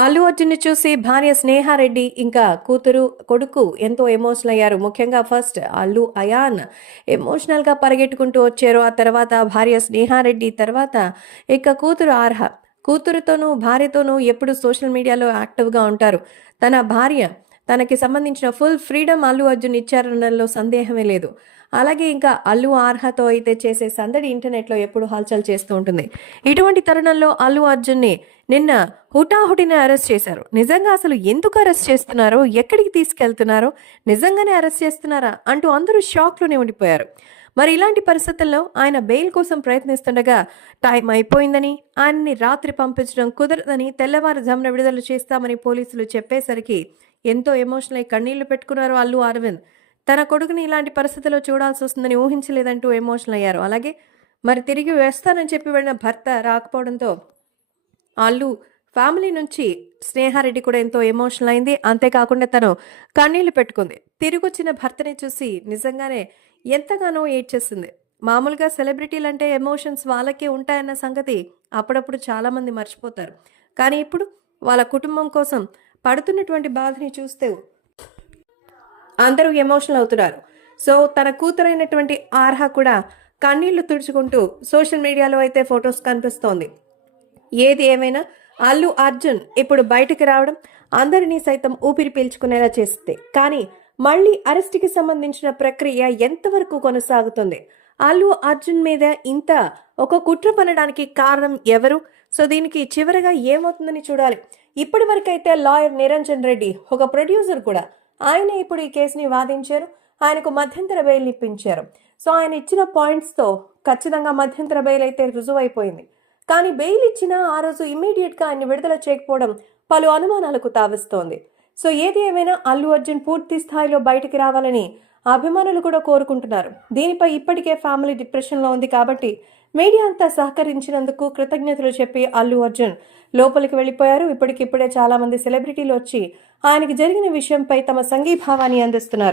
అల్లు అర్జున్ చూసి భార్య స్నేహారెడ్డి ఇంకా కూతురు కొడుకు ఎంతో ఎమోషనల్ అయ్యారు. ముఖ్యంగా ఫస్ట్ అల్లు అయాన్ ఎమోషనల్గా పరిగెట్టుకుంటూ వచ్చారు. ఆ తర్వాత భార్య స్నేహారెడ్డి తర్వాత ఇక కూతురు ఆర్హ. కూతురుతోనూ భార్యతోనూ ఎప్పుడు సోషల్ మీడియాలో యాక్టివ్గా ఉంటారు. తన భార్య తనకి సంబంధించిన ఫుల్ ఫ్రీడమ్ అల్లు అర్జున్ ఇచ్చారనడంలో సందేహమే లేదు. అలాగే ఇంకా అల్లు ఆర్హతో అయితే చేసే సందడి ఇంటర్నెట్లో ఎప్పుడు హల్చల్ చేస్తూ ఉంటుంది. ఇటువంటి తరుణంలో అల్లు అర్జున్ని నిన్న హుటాహుటిని అరెస్ట్ చేశారు. నిజంగా అసలు ఎందుకు అరెస్ట్ చేస్తున్నారో ఎక్కడికి తీసుకెళ్తున్నారో నిజంగానే అరెస్ట్ చేస్తున్నారా అంటూ అందరూ షాక్లోనే ఉండిపోయారు. మరి ఇలాంటి పరిస్థితుల్లో ఆయన బెయిల్ కోసం ప్రయత్నిస్తుండగా టైం అయిపోయిందని ఆయన్ని రాత్రి పంపించడం కుదరదని తెల్లవారుజామున విడుదల చేస్తామని పోలీసులు చెప్పేసరికి ఎంతో ఎమోషనల్ అయి కన్నీళ్ళు పెట్టుకున్నారు అల్లు అరవింద్. తన కొడుకుని ఇలాంటి పరిస్థితిలో చూడాల్సి వస్తుందని ఊహించలేదంటూ ఎమోషనల్ అయ్యారు. అలాగే మరి తిరిగి వేస్తానని చెప్పి వెళ్ళిన భర్త రాకపోవడంతో అల్లు ఫ్యామిలీ నుంచి స్నేహారెడ్డి కూడా ఎంతో ఎమోషనల్ అయింది. అంతేకాకుండా తను కన్నీళ్ళు పెట్టుకుంది. తిరిగి వచ్చిన భర్తని చూసి నిజంగానే ఎంతగానో ఏడ్చేసింది. మామూలుగా సెలబ్రిటీలు అంటే ఎమోషన్స్ వాళ్ళకే ఉంటాయన్న సంగతి అప్పుడప్పుడు చాలామంది మర్చిపోతారు. కానీ ఇప్పుడు వాళ్ళ కుటుంబం కోసం పడుతున్నటువంటి బాధని చూస్తే అందరూ ఎమోషనల్ అవుతున్నారు. సో తన కూతురైనటువంటి ఆర్హ కూడా కన్నీళ్ళు తుడుచుకుంటూ సోషల్ మీడియాలో అయితే ఫొటోస్ కనిపిస్తోంది. ఏది ఏమైనా అల్లు అర్జున్ ఇప్పుడు బయటికి రావడం అందరినీ సైతం ఊపిరి పీల్చుకునేలా చేస్తే కానీ మళ్ళీ అరెస్ట్కి సంబంధించిన ప్రక్రియ ఎంతవరకు కొనసాగుతుంది? అల్లు అర్జున్ మీద ఇంత ఒక కుట్ర పనడానికి కారణం ఎవరు? సో దీనికి చివరగా ఏమవుతుందని చూడాలి. ఇప్పటి వరకైతే లాయర్ నిరంజన్ రెడ్డి ఒక ప్రొడ్యూసర్ కూడా. ఆయన ఇప్పుడు ఈ కేసుని వాదించారు. ఆయనకు మధ్యంతర బెయిల్ ఇప్పించారు. సో ఆయన ఇచ్చిన పాయింట్స్తో ఖచ్చితంగా మధ్యంతర బెయిల్ అయితే రుజువు అయిపోయింది కానీ బెయిల్ ఇచ్చినా ఆ రోజు ఇమ్మీడియట్గా ఆయన విడుదల చేయకపోవడం పలు అనుమానాలకు తావిస్తోంది. సో ఏది ఏమైనా అల్లు అర్జున్ పూర్తి స్థాయిలో బయటికి రావాలని అభిమానులు కూడా కోరుకుంటున్నారు. దీనిపై ఇప్పటికే ఫ్యామిలీ డిప్రెషన్లో ఉంది కాబట్టి మీడియా అంతా సహకరించినందుకు కృతజ్ఞతలు చెప్పి అల్లు అర్జున్ లోపలికి వెళ్ళిపోయారు. ఇప్పటికిప్పుడే చాలామంది సెలబ్రిటీలు వచ్చి ఆయనకి జరిగిన విషయంపై తమ సంఘీభావాన్ని అందిస్తున్నారు.